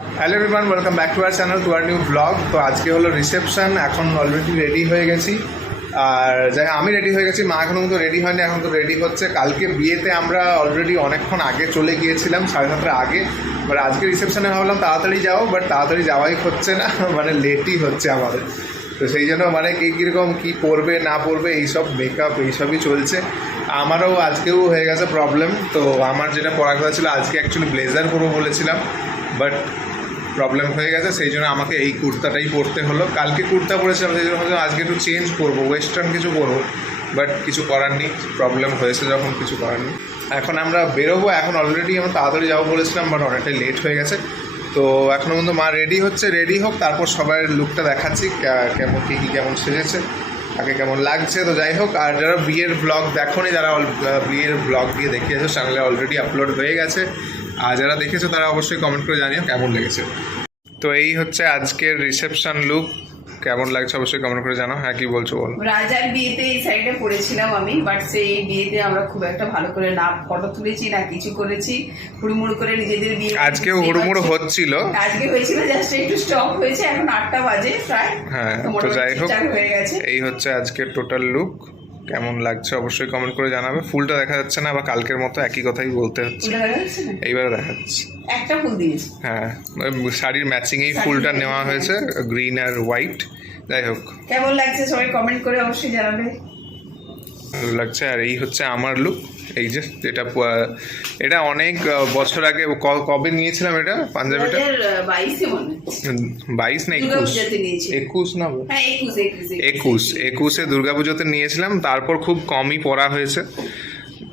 Hello everyone welcome back to our channel to our new blog তো আজকে হলো reception এখন অলরেডি রেডি হয়ে গেছি। আর যাই আমি রেডি হয়ে গেছি, মা এখনও কিন্তু রেডি হয়নি, এখন তো রেডি হচ্ছে। কালকে বিয়েতে আমরা অলরেডি অনেকক্ষণ আগে চলে গিয়েছিলাম, সাড়ে সাতটার আগে। বাট আজকে রিসেপশনে ভাবলাম তাড়াতাড়ি যাও বাট তাড়াতাড়ি যাওয়াই হচ্ছে না মানে লেটই হচ্ছে আমাদের। তো সেই জন্য মানে কে কীরকম কী পরবে, না পরবে, এইসব মেকআপ এইসবই চলছে। আমারও আজকেও হয়ে গেছে প্রবলেম তো আমার যেটা পড়ার কথা ছিল আজকে অ্যাকচুয়ালি ব্লেজার পরবো বলেছিলাম বাট প্রবলেম হয়ে গেছে, সেই জন্য আমাকে এই কুর্তাটাই পরতে হলো। কালকে কুর্তা পরেছিলাম, সেই জন্য আজকে একটু চেঞ্জ করব ওয়েস্টার্ন কিছু করব বাট কিছু করার নেই প্রবলেম হয়েছে যখন, কিছু করার নেই। এখন আমরা বেরোবো, এখন অলরেডি আমরা তাড়াতাড়ি যাব বলেছিলাম বাট অনেকটাই লেট হয়ে গেছে। তো এখনও পর্যন্ত মা রেডি হচ্ছে রেডি হোক, তারপর সবার লুকটা দেখাচ্ছি কেমন, কী কী, কেমন সেজেছে তাকে কেমন লাগছে, তো যাই হোক, আর যারা বিয়ের ব্লগ দেখোনি, যারা বিয়ের ব্লগ দিয়ে দেখিয়েছো চ্যানেলে অলরেডি আপলোড হয়ে গেছে। আর যারা দেখেছ তারা অবশ্যই কমেন্ট করে জানিও কেমন লেগেছে। তো এই হচ্ছে আজকের রিসেপশন লুক কেমন লাগছে অবশ্যই কমেন্ট করে জানাও। হ্যাঁ কি বলছো বল। রাজার বিয়েতে এই সাইডে পড়েছিলাম আমি বাট সেই বিয়েতে আমরা খুব একটা ভালো করে না ফটো তুলেছি না কিছু করেছি। হুড়মুড় করে নিজেদের বিয়ে আজকে হুড়মুড় হচ্ছিল। আজকে হয়েছিল জাস্ট একটু স্টপ হয়েছে এখন আটটা বাজে প্রায়। হ্যাঁ তো যাই হোক হয়ে গেছে। এই হচ্ছে আজকের টোটাল লুক কেমন লাগছে অবশ্যই কমেন্ট করে জানাবে। ফুলটা দেখা যাচ্ছে না আবার কালকের মতো একই কথাই বলতে হচ্ছে? এইবারে দেখা যাচ্ছে একটা ফুল দিয়েছি। হ্যাঁ শাড়ির ম্যাচিং এই ফুলটা নেওয়া হয়েছে গ্রিন আর হোয়াইট যাই হোক। কেমন লাগছে সবাই কমেন্ট করে অবশ্যই জানাবে। ভালো লাগছে আর এই হচ্ছে আমার লুক এই যে এটা এটা অনেক বছর আগে কবে নিয়েছিলাম এটা? পাঞ্জাবিটা? বাইশে না একুশ? একুশ না? হ্যাঁ একুশ একুশ একুশ। একুশে দুর্গাপুজোতে নিয়েছিলাম। তারপর খুব কমই পরা হয়েছে।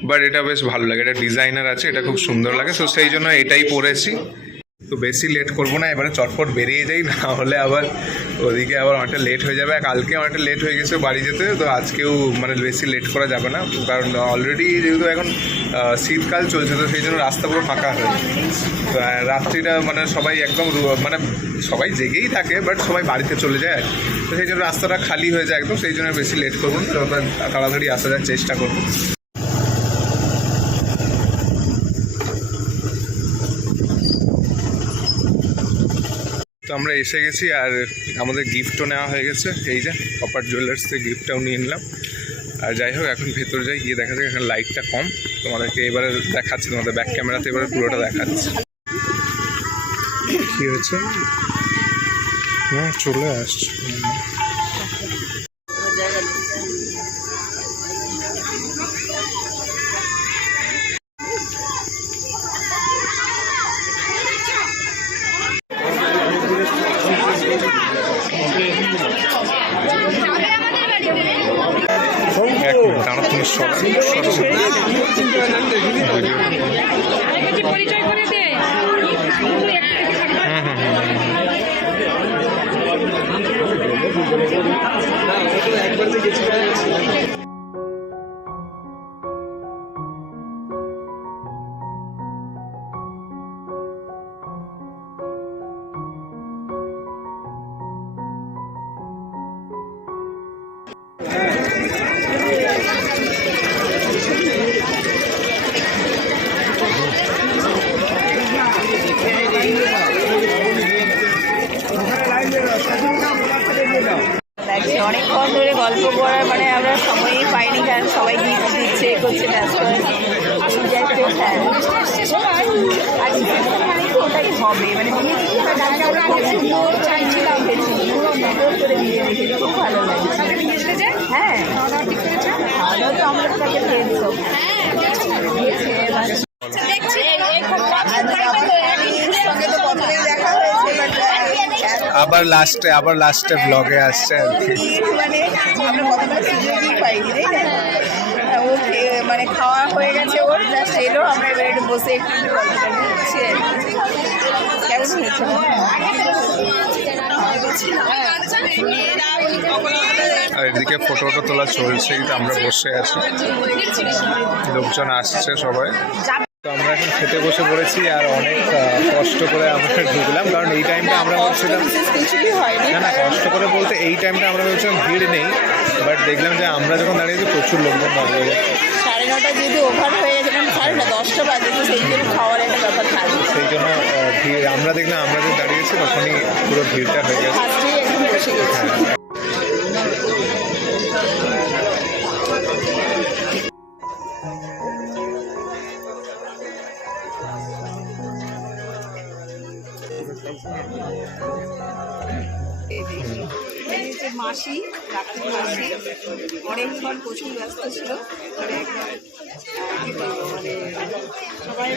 বাট এটা বেশ ভালো লাগে। এটা ডিজাইনার আছে এটা খুব সুন্দর লাগে। তো সেই জন্য এটাই পরেছি। তো বেশি লেট করব না, এবারে চটপট বেরিয়ে যাই, না হলে আবার ওদিকে আবার অনেকটা লেট হয়ে যাবে। কালকে অনেকটা লেট হয়ে গেছে বাড়ি যেতে, তো আজকেও মানে বেশি লেট করা যাবে না, কারণ অলরেডি যেহেতু এখন শীতকাল চলছে, তো সেই জন্য রাস্তা পুরো ফাঁকা হয়ে রাত্রিটা মানে সবাই একদম মানে সবাই জেগেই থাকে বাট সবাই বাড়িতে চলে যায় তো সেই জন্য রাস্তাটা খালি হয়ে যায় একদম, সেই জন্য বেশি লেট করব তাড়াতাড়ি আসা যাওয়ার চেষ্টা করব। আমরা এসে গেছি আর আমাদের গিফটও নেওয়া হয়ে গেছে। এই যে কপার জুয়েলার্স থেকে গিফটটাও নিয়ে নিলাম। আর যাই হোক, এখন ভেতর যাই, গিয়ে দেখা যায় এখানে লাইটটা কম। তোমাদেরকে এবারে দেখাচ্ছি, তোমাদের ব্যাক ক্যামেরাতে এবারে পুরোটা দেখাচ্ছি। কি হয়েছে? হ্যাঁ চলে আসছে। লাগছে মানে ওটাই হবে। মানে চাইছিলাম করে দেখে খুব ভালো লাগছে হ্যাঁ। খাওয়া দাওয়া তো আমরা তাকে আবার লাস্টে আবার লাস্টে ব্লগে আসছে। আর কি মানে আমরা সুযোগই পাইনি তাই না? হয়ে গেছে ওর জাস্ট এলো আমরা এবার একটু বসে একটু আর কেমন হয়েছে? আর এদিকে ফটো ফটো তোলা চলছে কিন্তু আমরা বসে আছি। লোকজন আসছে সবাই। তো আমরা এখন খেতে বসে পড়েছি আর অনেক কষ্ট করে আমরা ঢুকলাম কারণ এই টাইমটা আমরা ভাবছিলাম না না কষ্ট করে বলতে এই টাইমটা আমরা ভেবেছিলাম ভিড় নেই বাট দেখলাম যে আমরা যখন দাঁড়িয়েছি প্রচুর লোকজন দাঁড়িয়ে যদি ওভার হয়ে গেছে কারণ সাড়ে না দশটা বাজে তো সেই জন্য খাওয়ার একটা ব্যাপার থাকে। সেই জন্য ভিড় আমরা দেখলাম আমরা যে দাঁড়িয়েছি তখনই পুরো ভিড়টা হয়ে গেছে। ফার্স্টেই একদম মাসি রাত্রি মাসি। অনেকক্ষণ প্রচুর ব্যস্ত ছিল। মানে সবাই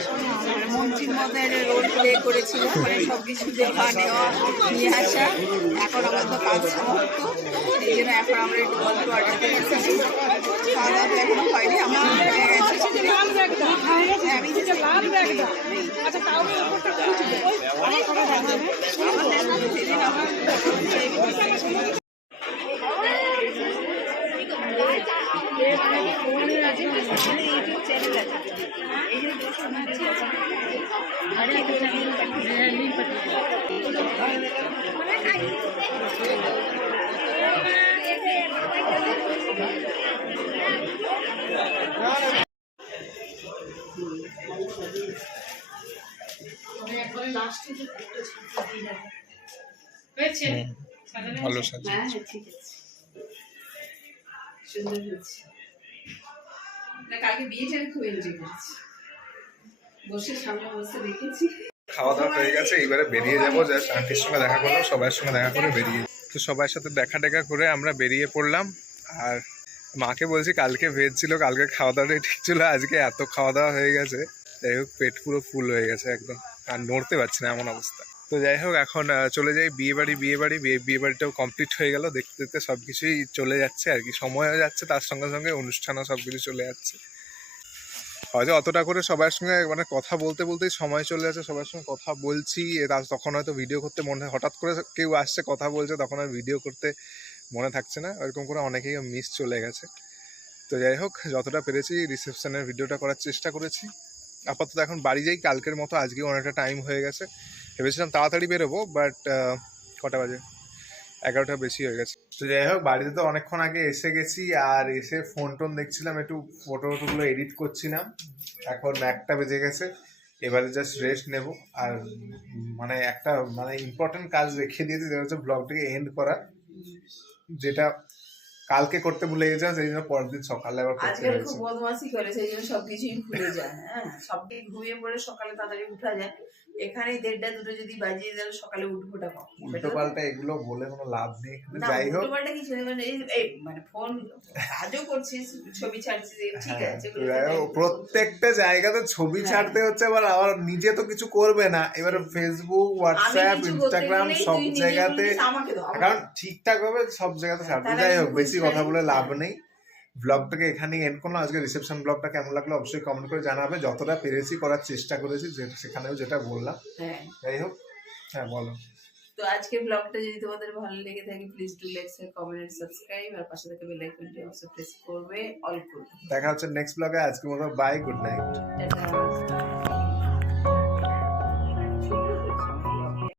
মানে মন্ত্রীর মতো রোল প্লে করেছিল। মানে সব কিছু দেওয়া নেওয়া নিয়ে আসা। এখন আমার তো কাজ সমাপ্ত। এই জন্য এখন আমরা একটু গল্প এসেছি খাওয়া দাওয়া এখনও হয়নি, আমরা আচ্ছা তাও ভালো হ্যাঁ হ্যাঁ ঠিক আছে। সুন্দর না, কালকে বিয়েটা খুব এনজয় করেছি। বসে, সামনে বসে দেখেছি। খাওয়া দাওয়া হয়ে গেছে বেরিয়ে যাব সঙ্গে দেখা করলাম সবার সঙ্গে দেখা করে বেরিয়ে তো সবার সাথে দেখা টেকা করে আমরা বেরিয়ে পড়লাম, আর মাকে বলছি কালকে ভেজ ছিল, কালকে খাওয়া দাওয়াটাই ঠিক ছিল, আজকে এত খাওয়া দাওয়া হয়ে গেছে। যাই হোক, পেট পুরো ফুল হয়ে গেছে একদম, আর নড়তে পারছি না এমন অবস্থা। তো যাই হোক, এখন চলে যাই, বিয়ে বাড়ি বিয়ে বাড়ি, বিয়ে বিয়ে বাড়িটাও কমপ্লিট হয়ে গেল। দেখতে দেখতে সব কিছুই চলে যাচ্ছে আর কি, সময়ও যাচ্ছে, তার সঙ্গে সঙ্গে অনুষ্ঠানও সব কিছু চলে যাচ্ছে। হয়তো অতটা করে সবার সঙ্গে মানে কথা বলতে বলতেই সময় চলে যাচ্ছে, সবার সঙ্গে কথা বলছি তখন হয়তো ভিডিও করতে মনে হয়, হঠাৎ করে কেউ আসছে, কথা বলছে, তখন আর ভিডিও করতে মনে থাকছে না এরকম করে অনেকেই মিস চলে গেছে। তো যাই হোক, যতটা পেরেছি রিসেপশনের ভিডিওটা করার চেষ্টা করেছি। আপাতত এখন বাড়ি যাই, কালকের মতো আজকে অনেকটা টাইম হয়ে গেছে। ভেবেছিলাম তাড়াতাড়ি বেরোবো বাট কটা বাজে? এগারোটা বেশি হয়ে গেছে। তো যাই হোক, বাড়িতে তো অনেকক্ষণ আগে এসে গেছি, আর এসে ফোন টোন দেখছিলাম, একটু ফটো ফটোগুলো এডিট করছিলাম। এখন একটা বেজে গেছে, এবারে জাস্ট রেস্ট নেব। আর মানে একটা মানে ইম্পর্টেন্ট কাজ রেখে দিয়েছি যেটা হচ্ছে ব্লগটাকে এন্ড করা, যেটা কালকে করতে ভুলে গেছিলাম সেই জন্য পরের দিন সকালে আবার করতে হয়েছে। খুব বদমাসি করে সেই জন্য সবকিছুই ভুলে যায় হ্যাঁ? সবটাই ঘুমিয়ে পড়ে সকালে তাড়াতাড়ি উঠা যায়। এখানে দেড়টা দুটো যদি বাজিয়ে দেন সকালে উঠবোটা কম উল্টো পাল্টা এগুলো বলে কোনো লাভ নেই। যাই হোক। উল্টোপাল্টা কিছু মানে এই- মানে ফোন কাজও করছিস ছবি ছাড়ছিস ঠিক হ্যাঁ, আছে প্রত্যেকটা জায়গাতে ছবি হ্যাঁ। ছাড়তে হচ্ছে আবার আবার নিজে তো কিছু করবে না। এবারে ফেসবুক হোয়াটসঅ্যাপ ইনস্টাগ্রাম সব জায়গাতে কারণ ঠিকঠাক ভাবে সব জায়গাতে ছাড়তে যাই হোক বেশি বুঝতে কথা বলে লাভ নেই। ব্লগটাকে এখানেই এন্ড করলাম। আজকে রিসেপশন ব্লগটা কেমন লাগল অবশ্যই কমেন্ট করে জানাবে। যতটা পেরেছি করার চেষ্টা করেছি যে সেখানেও যেটা বললাম। হ্যাঁ। যাই হোক হ্যাঁ বলো। তো আজকের ব্লগটা যদি তোমাদের ভালো লেগে থাকে please do like share comment subscribe আর পাশে থেকে বেল আইকনটি অবশ্যই প্রেস করবে। অল করবে দেখা হচ্ছে নেক্সট ব্লগে আজকের মতো বাই গুড নাইট